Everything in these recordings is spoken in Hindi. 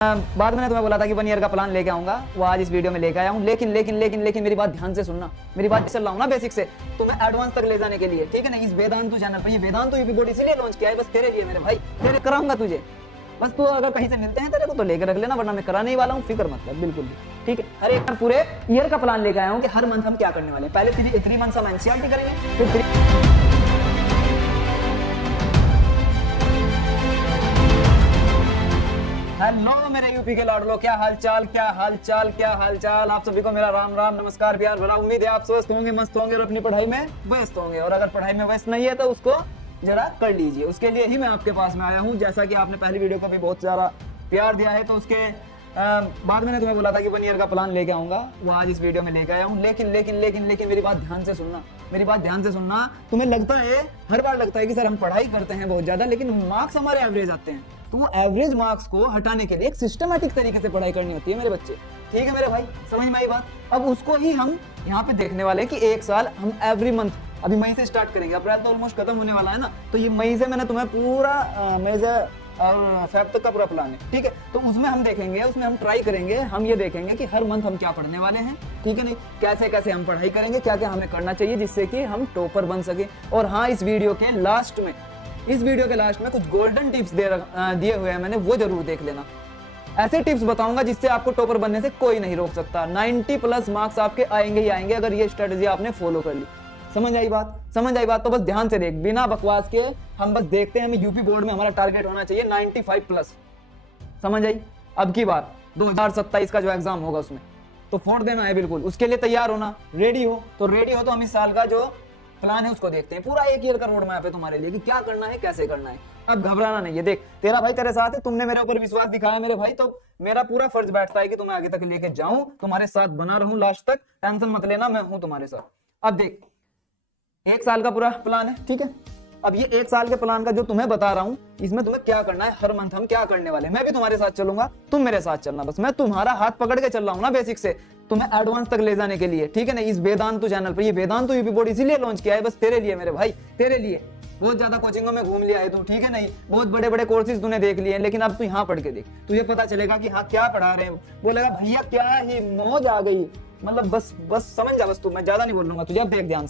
बाद में तुम्हें बोला था कि 1 ईयर का प्लान लेके आऊंगा, वो आज इस वीडियो में लेके आया हूँ। लेकिन लेकिन लेकिन लेकिन मेरी बात ध्यान से सुनना, मेरी बात चल रहा हूँ ना बेसिक से तुम्हें एडवांस तक ले जाने के लिए, ठीक है ना। इस वेदांतु चैनल पर, ये वेदांतु यूपी बोर्ड इसीलिए लॉन्च किया है बस तेरे लिए मेरे भाई, तेरे कराऊंगा तुझे। बस तू अगर कहीं से मिलते हैं तेरे को तो लेकर रख लेना, वरना मैं कराने ही वाला हूँ, फिक्र मत कर बिल्कुल भी, ठीक है। हर एक पूरे ईयर का प्लान लेके आया हूँ कि हर मंथ हम क्या करने वाले हैं। पहले 3 मंथ हम एनसीईआरटी करेंगे, फिर हेलो मेरे यूपी के लाडलो, क्या हालचाल क्या हालचाल क्या हालचाल। आप सभी को मेरा राम राम नमस्कार प्यार भरा। उम्मीद है आप स्वस्थ होंगे, मस्त होंगे और अपनी पढ़ाई में व्यस्त होंगे। और अगर पढ़ाई में व्यस्त नहीं है तो उसको जरा कर लीजिए, उसके लिए ही मैं आपके पास में आया हूँ। जैसा कि आपने पहली वीडियो को भी बहुत सारा प्यार दिया है, तो उसके बाद मैंने तुम्हें बोला था कि 1 ईयर का प्लान लेके आऊंगा, वो आज इस वीडियो में लेके आया हूँ। लेकिन लेकिन लेकिन लेकिन मेरी बात ध्यान से सुनना, मेरी बात ध्यान से सुनना। तुम्हें लगता है, हर बार लगता है कि सर हम पढ़ाई करते हैं बहुत ज्यादा लेकिन मार्क्स हमारे एवरेज आते हैं। तो एवरेज मार्क्स को हटाने के लिए एक सिस्टमैटिक तरीके से पढ़ाई करनी होती है मेरे बच्चे, ठीक है मेरे भाई, समझ में आई बात। अब उसको ही हम यहाँ पे देखने वाले हैं कि 1 साल हम एवरी मंथ, अभी मई से स्टार्ट करेंगे, अप्रैल तो ऑलमोस्ट खत्म होने वाला है ना, तो ये मई से मैंने तुम्हें पूरा मई से और फेब तक का पूरा प्लान है, ठीक है। तो उसमें हम देखेंगे, उसमें हम ट्राई करेंगे, हम ये देखेंगे कि हर मंथ हम क्या पढ़ने वाले हैं, ठीक है नहीं, कैसे कैसे हम पढ़ाई करेंगे, क्या क्या हमें करना चाहिए जिससे कि हम टॉपर बन सके। और हाँ, इस वीडियो के लास्ट में कुछ गोल्डन टिप्स दिए हुए हैं मैंने, वो जरूर देख लेना। ऐसे टिप्स बताऊंगा जिससे आपको टॉपर बनने से कोई नहीं रोक सकता। 90+ मार्क्स आपके आएंगे ही आएंगे अगर ये स्ट्रेटेजी आपने फॉलो कर ली। समझ आई बात। तो बस ध्यान से देख, बिना बकवास के हम बस देखते हैं। हमें यूपी बोर्ड में हमारा टारगेट होना चाहिए 95+। समझ आई। अब की बार 2027 का जो एग्जाम होगा उसमें तो फोड़ देना है बिल्कुल, उसके लिए तैयार होना, रेडी हो। तो हम इस साल का जो प्लान है उसको देखते हैं। पूरा 1 ईयर का रोड मैप है तुम्हारे लिए कि क्या करना है, कैसे करना है। अब घबराना नहीं है। देख, तेरा भाई तेरे साथ है, तुमने मेरे ऊपर विश्वास दिखाया मेरे भाई, तो मेरा पूरा फर्ज बैठता है कि तुम्हें आगे तक लेके जाऊं, तुम्हारे साथ बना रहूं लास्ट तक। टेंशन मत लेना, मैं हूं तुम्हारे साथ। अब देख, 1 साल का पूरा प्लान है, ठीक है। अब ये 1 साल के प्लान का जो तुम्हें बता रहा हूं, इसमें तुम्हें क्या करना है, हर मंथ हम क्या करने वाले हैं। मैं भी तुम्हारे साथ चलूंगा, तुम मेरे साथ चलना। बस मैं तुम्हारा हाथ पकड़ के चल रहा हूं ना बेसिक से, तुम्हें एडवांस तक ले जाने के लिए, ठीक है ना। इस वेदांतु चैनल पर, ये वेदांतु यूपी बोर्ड इसीलिए लॉन्च किया है बस तेरे लिए मेरे भाई, तेरे लिए। बहुत ज्यादा कोचिंगों में घूम लिया है तू, ठीक है नहीं, बहुत बड़े बड़े कोर्सेज तूने देख लिए हैं, लेकिन अब तू यहाँ पढ़ के देख, तुझे पता चलेगा कि हाँ क्या पढ़ा रहे हैं। बोलेगा भैया क्या ही मौज आ गई, मतलब बस समझ जा बस तू, मैं ज्यादा नहीं बोल लूंगा तुझे। अब देख ध्यान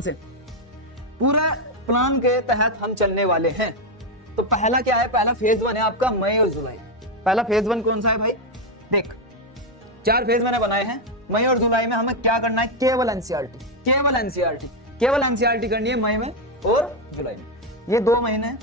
से, पूरा प्लान के तहत हम चलने वाले हैं। तो पहला क्या है, पहला फेज 1 है आपका मई और जुलाई। पहला फेज 1 कौन सा है भाई, देख 4 फेज मैंने बनाए हैं। मई और जुलाई में हमें क्या करना है, केवल एनसीईआरटी करनी है मई में और जुलाई में। ये 2 महीने,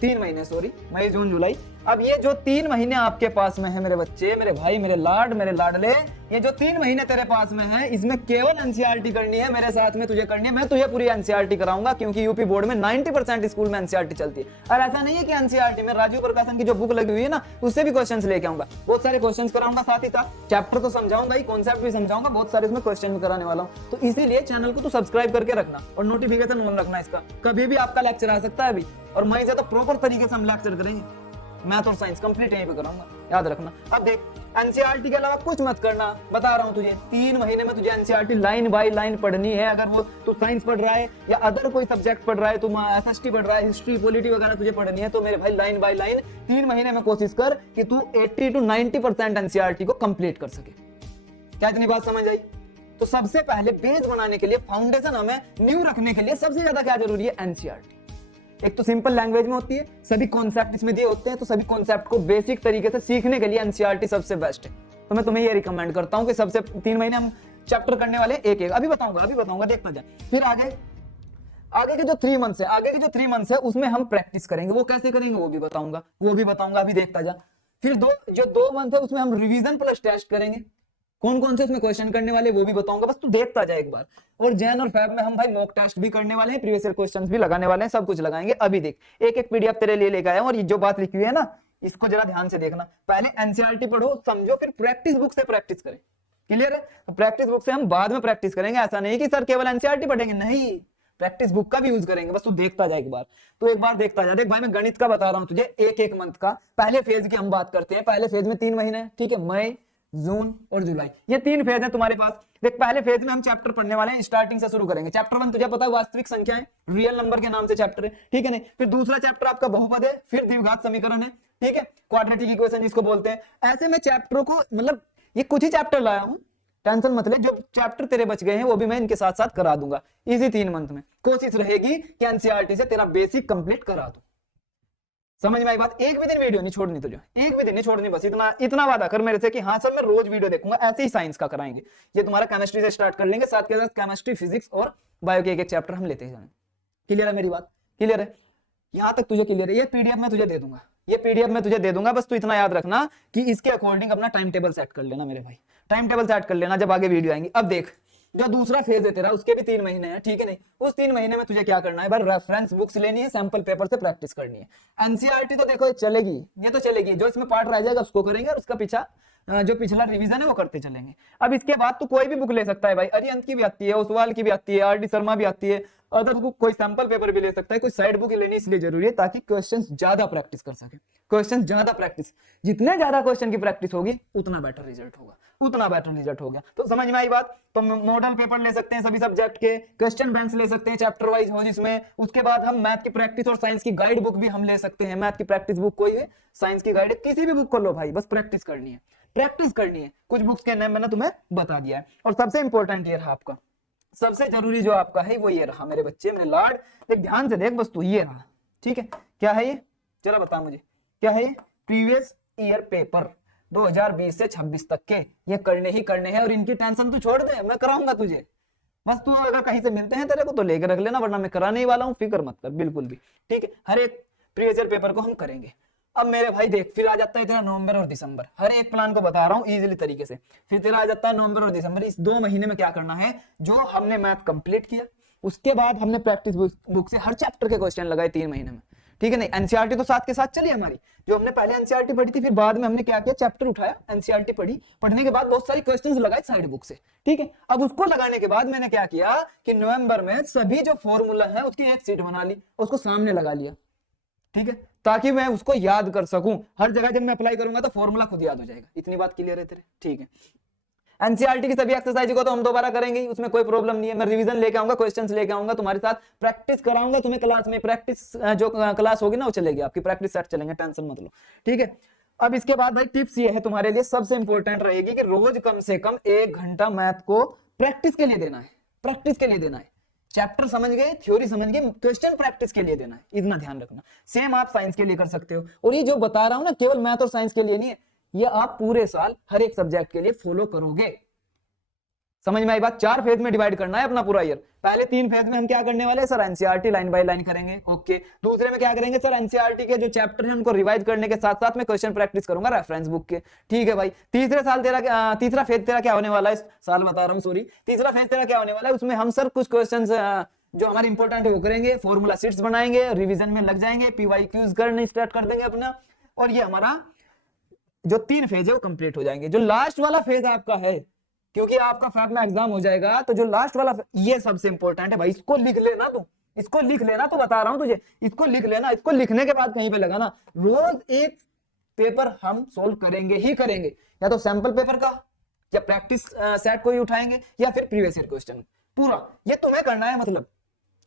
3 महीने सॉरी, मई जून जुलाई। अब ये जो 3 महीने आपके पास में है मेरे बच्चे, मेरे भाई, मेरे लाड, मेरे लाडले, ये जो 3 महीने तेरे पास में है, इसमें केवल एनसीईआरटी करनी है, मेरे साथ में तुझे करनी है। मैं तुझे पूरी एनसीईआरटी कराऊंगा, क्योंकि यूपी बोर्ड में 90% स्कूल में एनसीईआरटी चलती है। और ऐसा नहीं है कि एनसीईआरटी में राजीव प्रकाशन की जो बुक लगी हुई है ना, उससे भी क्वेश्चंस लेके आऊंगा, बहुत सारे क्वेश्चंस कराऊंगा, साथ ही साथ चैप्टर तो समझाऊंगा ही, कॉन्सेप्ट भी समझाऊंगा, बहुत सारे इसमें क्वेश्चन भी कराने वाला हूँ। तो इसीलिए चैनल को तू सब्सक्राइब करके रखना और नोटिफिकेशन ऑन रखना इसका, कभी भी आपका लेक्चर आ सकता है अभी। और मई से तो प्रॉपर तरीके से हम लेक्चर करेंगे, मैथ और साइंस कंप्लीट यहीं पे कराऊंगा, याद रखना। अब देख, एनसीईआरटी के अलावा कुछ मत करना, बता रहा हूं तुझे। 3 महीने में तुझे एनसीईआरटी लाइन बाय लाइन पढ़नी है। अगर वो तू साइंस पढ़ रहा है या अदर कोई सब्जेक्ट पढ़ रहा है, तुम एसएसटी पढ़ रहा है, हिस्ट्री पॉलिटी वगैरह तुझे पढ़नी है, तो मेरे भाई लाइन बाय लाइन 3 महीने में कोशिश कर कि तू 80 to 90% एनसीईआरटी को कंप्लीट कर सके। क्या इतनी बात समझ आई। तो सबसे पहले बेस बनाने के लिए, फाउंडेशन हमें न्यू रखने के लिए सबसे ज्यादा क्या जरूरी है, एनसीईआरटी। एक तो सिंपल लैंग्वेज में होती है, सभी कॉन्सेप्ट इसमें दिए होते हैं, तो सभी कॉन्सेप्ट को बेसिक तरीके से सीखने के लिए एनसीईआरटी सबसे बेस्ट है। तो मैं तुम्हें ये रिकमेंड करता हूं कि सबसे 3 महीने हम चैप्टर करने वाले एक अभी बताऊंगा देखता जा। फिर आगे के जो 3 मंथ्स है उसमें हम प्रैक्टिस करेंगे। वो कैसे करेंगे वो भी बताऊंगा, अभी देखता जा। फिर 2 मंथ है उसमें हम रिवीजन प्लस टेस्ट करेंगे। कौन से उसमें क्वेश्चन करने वाले वो भी बताऊंगा, बस तू देखता जा एक बार। और जैन और फेब में हम भाई मॉक टेस्ट भी करने वाले हैं, प्रीवियस ईयर क्वेश्चंस भी लगाने वाले हैं, सब कुछ लगाएंगे। अभी देख, एक पीडीएफ तेरे लिए लेकर आया हूं, और ये जो बात लिखी हुई है ना, इसको जरा ध्यान से देखना। पहले एनसीईआरटी पढ़ो, समझो, फिर प्रैक्टिस बुक से प्रैक्टिस करें। क्लियर है। तो प्रैक्टिस बुक से हम बाद में प्रैक्टिस करेंगे, ऐसा नहीं कि सर केवल एनसीईआरटी पढ़ेंगे, नहीं, प्रैक्टिस बुक का भी यूज करेंगे। बस तू देखता जा एक बार, देखता जा। देख भाई, मैं गणित का बता रहा हूं तुझे, एक मंथ का। पहले फेज की हम बात करते हैं। पहले फेज में 3 महीने, ठीक है, मई जून और जुलाई, ये 3 फेज है तुम्हारे पास। देख पहले फेज में हम चैप्टर पढ़ने वाले हैं, स्टार्टिंग से शुरू करेंगे। चैप्टर 1 तुझे पता है वास्तविक संख्या है, रियल नंबर के नाम से चैप्टर है, ठीक है नहीं। फिर दूसरा चैप्टर आपका बहुपद है, फिर द्विघात समीकरण है, ठीक है, क्वाड्रेटिक इक्वेशन जिसको बोलते हैं। ऐसे में चैप्टरों को मतलब ये कुछ ही चैप्टर लाया हूं, टेंशन मत ले, जो चैप्टर तेरे बच गए हैं वो भी मैं इनके साथ साथ करा दूंगा इसी 3 मंथ में। कोशिश रहेगी कि एनसीईआरटी से तेरा बेसिक कंप्लीट करा दूं। समझ में आई बात? एक भी दिन वीडियो नहीं छोड़नी तुझे, एक भी दिन नहीं छोड़नी, बस इतना वादा कर मेरे से कि हाँ सर मैं रोज वीडियो देखूंगा। ऐसे ही साइंस का कराएंगे, ये तुम्हारा केमिस्ट्री से स्टार्ट कर लेंगे, साथ के साथ केमिस्ट्री, फिजिक्स और बायो के एक चैप्टर हम लेते जाएंगे। क्लियर है मेरी बात? क्लियर है? यहां तक तुझे क्लियर है? ये पीडीएफ में तुझे दे दूंगा, ये पीडीएफ में तुझे दे दूंगा, बस तू इतना याद रखना कि इसके अकॉर्डिंग अपना टाइम टेबल सेट कर लेना मेरे भाई, टाइम टेबल सेट कर लेना जब आगे वीडियो आएंगी। अब देख जो दूसरा फेज है तेरा, उसके भी 3 महीने हैं, ठीक है नहीं। उस 3 महीने में तुझे क्या करना है भाई, रेफरेंस बुक्स लेनी है, सैंपल पेपर से प्रैक्टिस करनी है। एनसीईआरटी तो देखो चलेगी, ये तो चलेगी, जो इसमें पार्ट रह जाएगा उसको करेंगे और उसका पीछा जो पिछला रिवीजन है वो करते चलेंगे। अब इसके बाद तू कोई भी बुक ले सकता है भाई, अरिहंत की भी आती है, ओसवाल की भी आती है, आर.डी. शर्मा भी आती है, अदर बुक कोई सैंपल पेपर भी ले सकता है, कोई साइड बुक लेनी इसलिए जरूरी है ताकि क्वेश्चंस ज्यादा प्रैक्टिस कर सके। क्वेश्चंस ज्यादा प्रैक्टिस, जितने ज्यादा क्वेश्चन की प्रैक्टिस होगी उतना बेटर रिजल्ट होगा, उतना बेटर रिजल्ट होगा। तो समझ में आई बात? तो मॉडल पेपर ले सकते हैं सभी सब्जेक्ट के, क्वेश्चन बैंक्स ले सकते हैं चैप्टर वाइज हो जिसमें। उसके बाद हम मैथ की प्रैक्टिस और साइंस की गाइड बुक भी हम ले सकते हैं, मैथ की प्रैक्टिस बुक कोई है, साइंस की गाइड, किसी भी बुक को लो भाई, बस प्रैक्टिस करनी है, प्रैक्टिस करनी है। कुछ बुक्स के नाम मैंने तुम्हें बता दिया है। और सबसे इंपॉर्टेंट ये रहा आपका, सबसे जरूरी जो आपका है वो ये रहा मेरे बच्चे, मेरे लाड, देख ध्यान से देख बस तू, ये रहा, ठीक है। क्या है ये, जरा बता मुझे क्या है ये? प्रीवियस ईयर पेपर 2020 से 26 तक के, ये करने ही करने हैं और इनकी टेंशन तू छोड़ दे, मैं कराऊंगा तुझे। बस तू अगर कहीं से मिलते हैं तेरे को तो लेकर रख लेना, वरना मैं कराने ही वाला हूँ, फिक्र मत कर बिल्कुल भी, ठीक है। हर एक प्रीवियस ईयर पेपर को हम करेंगे। अब मेरे भाई देख, फिर आ जाता है तेरा नवंबर और दिसंबर, हर एक प्लान को बता रहा हूँ इजीली तरीके से। फिर तेरा आ जाता है नवंबर और दिसंबर, इस 2 महीने में क्या करना है, जो हमने मैथ कंप्लीट किया उसके बाद हमने प्रैक्टिस बुक से हर चैप्टर के क्वेश्चन लगाए 3 महीने में, ठीक है नहीं। एनसीईआरटी तो साथ के साथ चली हमारी, जो हमने पहले एनसीईआरटी पढ़ी थी, फिर बाद में हमने क्या किया, चैप्टर उठाया, एनसीईआरटी पढ़ी, पढ़ने के बाद बहुत सारी क्वेश्चंस लगाए साइड बुक से, ठीक है। अब उसको लगाने के बाद मैंने क्या किया कि नवंबर में सभी जो फॉर्मूला है उसकी एक सीट बना ली, उसको सामने लगा लिया, ठीक है, ताकि मैं उसको याद कर सकूं। हर जगह जब मैं अप्लाई करूंगा तो फॉर्मूला खुद याद हो जाएगा। इतनी बात क्लियर है तेरे? ठीक है। एनसीईआरटी की सभी एक्सरसाइज को तो हम दोबारा करेंगे ही, उसमें कोई प्रॉब्लम नहीं है। मैं रिवीजन लेके आऊंगा, क्वेश्चंस लेके आऊंगा, तुम्हारे साथ प्रैक्टिस कराऊंगा तुम्हें क्लास में। प्रैक्टिस जो क्लास होगी ना वो चलेगी, आपकी प्रैक्टिस सेट चलेंगे, टेंशन मत लो, ठीक है। अब इसके बाद भाई टिप्स ये है तुम्हारे लिए सबसे इंपॉर्टेंट रहेगी कि रोज कम से कम 1 घंटा मैथ को प्रैक्टिस के लिए देना है, प्रैक्टिस के लिए देना है। चैप्टर समझ गए, थ्योरी समझ गए, क्वेश्चन प्रैक्टिस के लिए देना है, इतना ध्यान रखना। सेम आप साइंस के लिए कर सकते हो, और ये जो बता रहा हूं ना केवल मैथ और साइंस के लिए नहीं है, ये आप पूरे साल हर एक सब्जेक्ट के लिए फॉलो करोगे। समझ में आई बात? 4 फेज में डिवाइड करना है अपना पूरा ईयर। पहले 3 फेज में हम क्या करने वाले हैं sir, NCERT line by line करेंगे, ओके। दूसरे में क्या करेंगे सर, एनसीईआरटी के जो चैप्टर हैं उनको रिवाइज करने के साथ साथ में क्वेश्चन प्रैक्टिस करूंगा रेफरेंस बुक के, ठीक है भाई। तीसरा फेज तेरा क्या होने वाला है, साल बता रहा हूं सॉरी, तीसरा फेज तेरा क्या होने वाला है, उसमें हम सर कुछ क्वेश्चन जो हमारे इंपॉर्टेंट है वो करेंगे, फॉर्मूला शीट्स बनाएंगे, रिविजन में लग जाएंगे, पीवाईक्यूज करने स्टार्ट कर देंगे अपना, और ये हमारा जो 3 फेज है वो कंप्लीट हो जाएंगे। जो लास्ट वाला फेज आपका है, क्योंकि आपका फैब में एग्जाम हो जाएगा, तो जो लास्ट वाला ये सबसे इंपॉर्टेंट है भाई, इसको लिख लेना तू, इसको लिख लेना, तो बता रहा हूं तुझे, इसको लिख लेना। इसको लिखने के बाद कहीं पे लगाना, रोज एक पेपर हम सोल्व करेंगे ही करेंगे, या तो सैंपल पेपर का, या प्रैक्टिस सेट को ही उठाएंगे, या फिर प्रीवियस ईयर क्वेश्चन पूरा। ये तुम्हें करना है, मतलब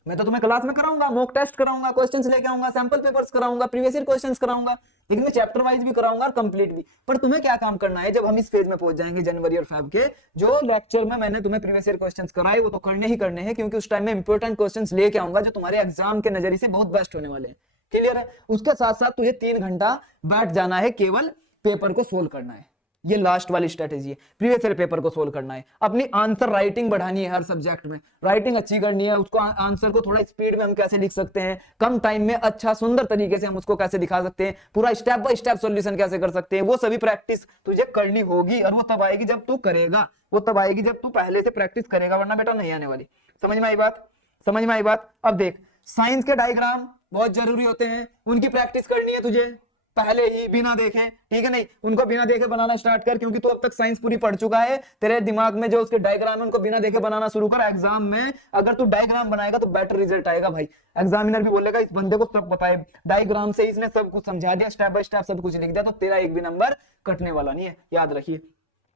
मैं तो तुम्हें क्लास में कराऊंगा, मॉक टेस्ट कराऊंगा, क्वेश्चंस लेके आऊंगा, सैंपल पेपर्स कराऊंगा, प्रीवियस ईयर क्वेश्चंस कराऊंगा, लेकिन मैं चैप्टर वाइज भी कराऊंगा और कंप्लीट भी। पर तुम्हें क्या काम करना है, जब हम इस फेज में पहुंच जाएंगे जनवरी और फेब के, जो लेक्चर में मैंने तुम्हें प्रीवियस ईयर क्वेश्चंस कराए वो तो करने ही करने हैं, क्योंकि उस टाइम में इंपॉर्टेंट क्वेश्चंस लेके आऊंगा जो तुम्हारे एग्जाम के नजरिए से बहुत बेस्ट होने वाले हैं। क्लियर है? उसके साथ साथ तुझे 3 घंटा बैठ जाना है, केवल पेपर को सोल्व करना है। ये लास्ट वाली स्ट्रेटेजी है, प्रीवियस ईयर पेपर को सोल्व करना है। अपनी आंसर राइटिंग बढ़ानी है, हर सब्जेक्ट में राइटिंग अच्छी करनी है। उसको आंसर को थोड़ा स्पीड में हम कैसे लिख सकते हैं, कम टाइम में अच्छा सुंदर तरीके से हम उसको कैसे दिखा सकते हैं, पूरा स्टेप बाय स्टेप सॉल्यूशन कैसे कर सकते हैं, वो सभी प्रैक्टिस तुझे करनी होगी। और वो तब आएगी जब तू करेगा, वो तब आएगी जब तू पहले से प्रैक्टिस करेगा, वरना बेटा नहीं आने वाली। समझ में आई बात? समझ में आई बात? अब देख, साइंस के डायग्राम बहुत जरूरी होते हैं, उनकी प्रैक्टिस करनी है तुझे पहले ही, बिना देखे, ठीक है नहीं। उनको बिना देखे बनाना स्टार्ट कर, क्योंकि तू अब तक साइंस पूरी पढ़ चुका है। तेरे दिमाग में जो उसके डायग्राम है उनको बिना देखे बनाना शुरू कर। एग्जाम में अगर तू डायग्राम बनाएगा तो बेटर रिजल्ट आएगा भाई। एग्जामिनर भी बोलेगा इस बंदे को सब पता है, डायग्राम से इसने सब कुछ समझा दिया, स्टेप बाय स्टेप सब कुछ लिख दिया, तो तेरा एक भी नंबर कटने वाला नहीं है, याद रखिए।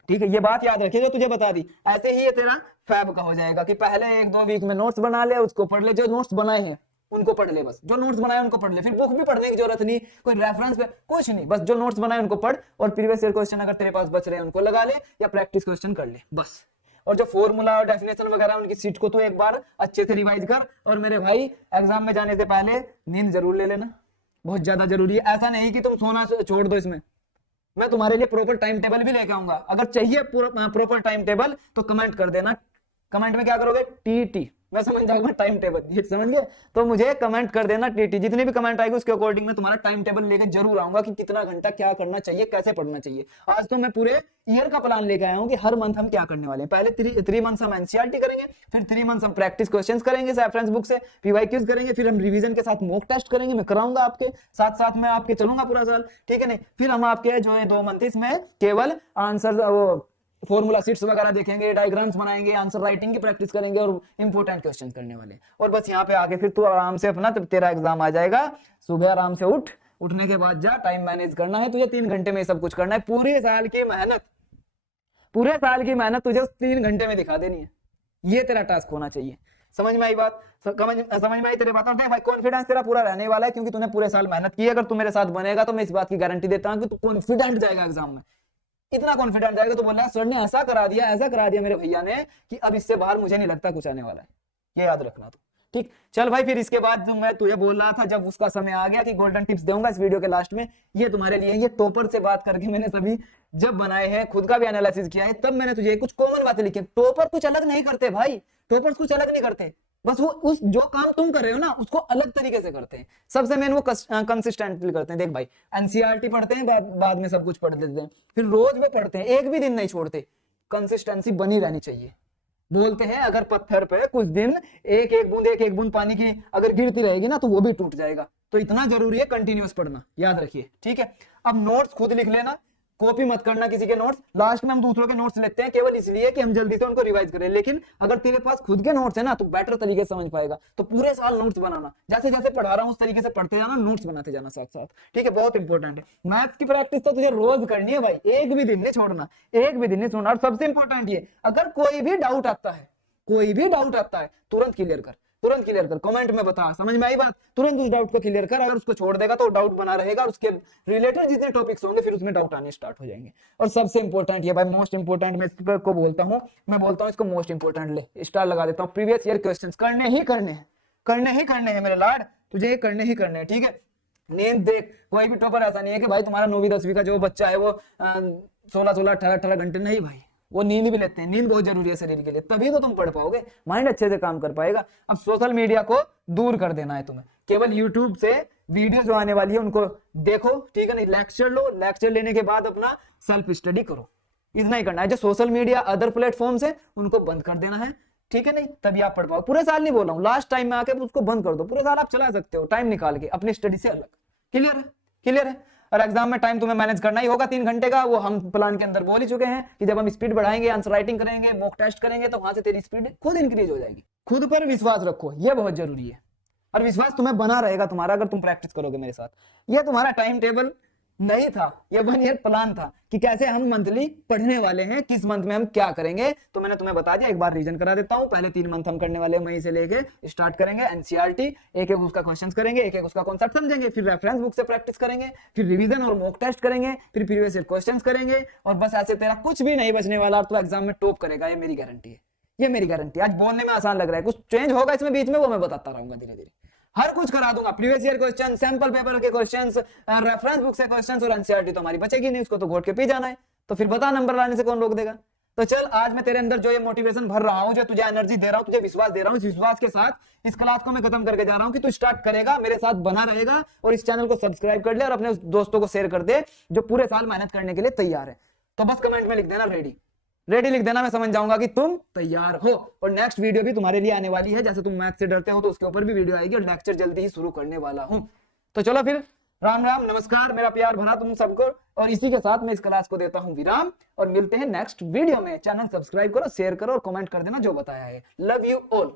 ठीक है, ये बात याद रखिए जो तुझे बता दी। ऐसे ही ये तेरा फैब का हो जाएगा कि पहले 1-2 वीक में नोट्स बना ले, उसको पढ़ ले, जो नोट्स बनाए हैं उनको पढ़ ले, बस जो नोट्स बनाए उनको पढ़ ले, फिर बुक भी पढ़ने की जरूरत नहीं, कोई रेफरेंस पे कुछ नहीं, बस जो नोट्स बनाए उनको पढ़, और प्रीवियस ईयर क्वेश्चन अगर तेरे पास बच रहे हैं उनको लगा ले या प्रैक्टिस क्वेश्चन कर ले बस। और जो फॉर्मूला और डेफिनेशन वगैरह उनकी सीट को तो एक बार अच्छे से रिवाइज कर। और मेरे भाई एग्जाम में जाने से पहले नींद जरूर ले लेना, बहुत ज्यादा जरूरी है। ऐसा नहीं कि तुम सोना छोड़ दो, इसमें मैं तुम्हारे लिए प्रॉपर टाइम टेबल भी लेके आऊंगा। अगर चाहिए प्रॉपर टाइम टेबल तो कमेंट कर देना, कमेंट में क्या करोगे, टीटी, मैं समझ जाऊंगा टाइम टेबल, ये समझ गए, तो मुझे कमेंट कर देना टीटी। जितनी भी कमेंट आएगी उसके अकॉर्डिंग मैं तुम्हारा टाइम टेबल लेकर जरूर आऊंगा कि कितना घंटा क्या करना चाहिए, कैसे पढ़ना चाहिए। आज तो मैं पूरे ईयर का प्लान लेकर आया हूं कि हर मंथ हम क्या करने वाले हैं। पहले 3 मंथ्स हम एनसीईआरटी करेंगे, फिर 3 मंथ्स हम प्रैक्टिस क्वेश्चंस करेंगे रेफरेंस बुक से, पीवाईक्यूज करेंगे, फिर हम रिवीजन के साथ मॉक टेस्ट करेंगे, मैं कराऊंगा आपके साथ साथ, मैं आपके चलूंगा पूरा साल, ठीक है नहीं। फिर हम आपके जो है 2 मंथ इसमें केवल आंसर वो फॉर्मूला शीट्स वगैरह देखेंगे, डायग्राम्स बनाएंगे, आंसर राइटिंग की प्रैक्टिस करेंगे और इंपॉर्टेंट क्वेश्चन करने वाले। और बस यहाँ पे आके फिर तू आराम से अपना, तब तेरा एग्जाम आ जाएगा, सुबह आराम से उठने के बाद जा, टाइम मैनेज करना है तुझे, 3 घंटे में सब कुछ करना है। पूरे साल की मेहनत तुझे 3 घंटे में दिखा देनी है, ये तेरा टास्क होना चाहिए। समझ में आई बात, समझ में आई तेरे बात। देख भाई, कॉन्फिडेंस तेरा पूरा रहने वाला है क्योंकि तूने पूरे साल मेहनत की है। अगर तू मेरे साथ बनेगा तो मैं इस बात की गारंटी देता हूं कि तू कॉन्फिडेंट जाएगा एग्जाम में, इतना कॉन्फिडेंट जाएगा तो बोल रहा है सर ने ऐसा करा दिया मेरे भैया ने कि अब इससे बाहर मुझे नहीं लगता कुछ आने वाला है, ये याद रखना तो ठीक। चल भाई, फिर इसके बाद जो मैं तुझे बोल रहा था, जब उसका समय आ गया कि गोल्डन टिप्स दूंगा इस वीडियो के लास्ट में, ये तुम्हारे लिए, ये टॉपर से बात करके मैंने सभी जब बनाए हैं, खुद का भी एनालिसिस किया है, तब मैंने तुझे कुछ कॉमन बातें लिखी। टॉपर कुछ अलग नहीं करते भाई, टॉपर्स कुछ अलग नहीं करते, बस वो उस जो काम तुम कर रहे हो ना उसको अलग तरीके से करते हैं। सबसे मेन वो कंसिस्टेंटली करते हैं। देख भाई, एनसीईआरटी पढ़ते हैं, बाद में सब कुछ पढ़ लेते हैं, फिर रोज वो पढ़ते हैं, एक भी दिन नहीं छोड़ते। कंसिस्टेंसी बनी रहनी चाहिए। बोलते हैं अगर पत्थर पे कुछ दिन एक एक बूंद पानी की अगर गिरती रहेगी ना तो वो भी टूट जाएगा। तो इतना जरूरी है कंटिन्यूअस पढ़ना, याद रखिए, ठीक है। अब नोट्स खुद लिख लेना, कॉपी मत करना किसी के नोट्स। लास्ट में हम दूसरों के नोट्स लेते हैं केवल इसलिए कि हम जल्दी से उनको रिवाइज करें, लेकिन अगर तेरे पास खुद के नोट्स है ना तो बेटर तरीके से समझ पाएगा। तो पूरे साल नोट्स बनाना, जैसे जैसे पढ़ा रहा हूं उस तरीके से पढ़ते जाना, नोट्स बनाते जाना साथ साथ, ठीक है। बहुत इंपॉर्टेंट है। मैथ्स की प्रैक्टिस तो तुझे रोज करनी है भाई, एक भी दिन नहीं छोड़ना, एक भी दिन नहीं छोड़ना। और सबसे इंपॉर्टेंट ये, अगर कोई भी डाउट आता है तुरंत क्लियर कर, कमेंट में बता, समझ में आई बात, तुरंत उस डाउट को क्लियर कर। अगर उसको छोड़ देगा तो डाउट बना रहेगा और उसके रिलेटेड जितने टॉपिक्स होंगे फिर उसमें डाउट आने स्टार्ट हो जाएंगे। और सबसे इंपॉर्टेंट ये भाई, मोस्ट इंपॉर्टेंट, मैं इसको बोलता हूं इसको मोस्ट इंपॉर्टेंट, ले स्टार लगा देता हूं। प्रीवियस ईयर क्वेश्चंस करने ही करने हैं मेरे लाड, तुझे ये करने ही करने हैं, ठीक है। नींद देख, कोई भी टॉपर ऐसा नहीं है कि भाई तुम्हारा 9वीं 10वीं का जो बच्चा है वो 16 18 घंटे, नहीं भाई, वो नींद भी लेते हैं। नींद बहुत जरूरी है शरीर के लिए, तभी तो तुम पढ़ पाओगे, माइंड अच्छे से काम कर पाएगा। अब सोशल मीडिया को दूर कर देना है तुम्हें, केवल यूट्यूब से वीडियो जो आने वाली है उनको देखो, ठीक है नहीं। लेक्चर लो, लेक्चर लेने के बाद अपना सेल्फ स्टडी करो, इतना ही करना है। जो सोशल मीडिया अदर प्लेटफॉर्म्स है उनको बंद कर देना है, ठीक है नहीं, तभी आप पढ़ पाओ। पूरे साल नहीं बोल रहा हूँ, लास्ट टाइम में आके उसको बंद कर दो। पूरे साल आप चला सकते हो टाइम निकाल के अपनी स्टडी से अलग। क्लियर है। और एग्जाम में टाइम तुम्हें मैनेज करना ही होगा 3 घंटे का, वो हम प्लान के अंदर बोल ही चुके हैं कि जब हम स्पीड बढ़ाएंगे, आंसर राइटिंग करेंगे, मॉक टेस्ट करेंगे, तो वहां से तेरी स्पीड खुद इंक्रीज हो जाएगी। खुद पर विश्वास रखो, ये बहुत जरूरी है। और विश्वास तुम्हें बना रहेगा तुम्हारा अगर तुम प्रैक्टिस करोगे मेरे साथ। ये तुम्हारा टाइम टेबल नहीं था, ये 1 ईयर प्लान था कि कैसे हम मंथली पढ़ने वाले हैं, किस मंथ में हम क्या करेंगे। तो मैंने तुम्हें बता दिया, एक बार रिवीजन करा देता हूं। पहले 3 मंथ हम करने वाले हैं, मई से लेके स्टार्ट करेंगे एनसीईआरटी, एक उसका क्वेश्चंस करेंगे, एक उसका कॉन्सेप्ट समझेंगे, फिर रेफरेंस बुक से प्रैक्टिस करेंगे, फिर रिवीजन और मॉक टेस्ट करेंगे, फिर प्रीवियस ईयर क्वेश्चंस करेंगे। और बस ऐसे तेरा कुछ भी नहीं बचने वाला, तो एग्जाम में टॉप करेगा, ये मेरी गारंटी है, ये मेरी गारंटी। आज बोलने में आसान लग रहा है, कुछ चेंज होगा इसमें बीच में, वो मैं बताता रहूंगा धीरे धीरे। हर कुछ करा दूंगा, previous year question, sample paper के क्वेश्चंस, रेफरेंस बुक से क्वेश्चंस, और एनसीईआरटी तो हमारी बचेगी नहीं, उसको तो घोट के पी जाना है। तो फिर बता, नंबर लाने से कौन रोक देगा। तो चल, आज मैं तेरे अंदर जो ये मोटिवेशन भर रहा हूं, जो तुझे एनर्जी दे रहा हूं, तुझे विश्वास दे रहा हूं, इस विश्वास के साथ इस क्लास को मैं खत्म करके जा रहा हूं कि तू स्टार्ट करेगा, मेरे साथ बना रहेगा, और इस चैनल को सब्सक्राइब कर ले और अपने दोस्तों को शेयर कर दे जो पूरे साल मेहनत करने के लिए तैयार है। तो बस कमेंट में लिख देना रेडी लिख देना, मैं समझ जाऊंगा कि तुम तैयार हो। और नेक्स्ट वीडियो भी तुम्हारे लिए आने वाली है, जैसे तुम मैथ से डरते हो तो उसके ऊपर भी वीडियो आएगी, और लेक्चर जल्दी ही शुरू करने वाला हूं। तो चलो फिर, राम राम, नमस्कार, मेरा प्यार भरा तुम सबको। और इसी के साथ मैं इस क्लास को देता हूं विराम, और मिलते हैं नेक्स्ट वीडियो में। चैनल सब्सक्राइब करो, शेयर करो और कमेंट कर देना जो बताया है। Love you all.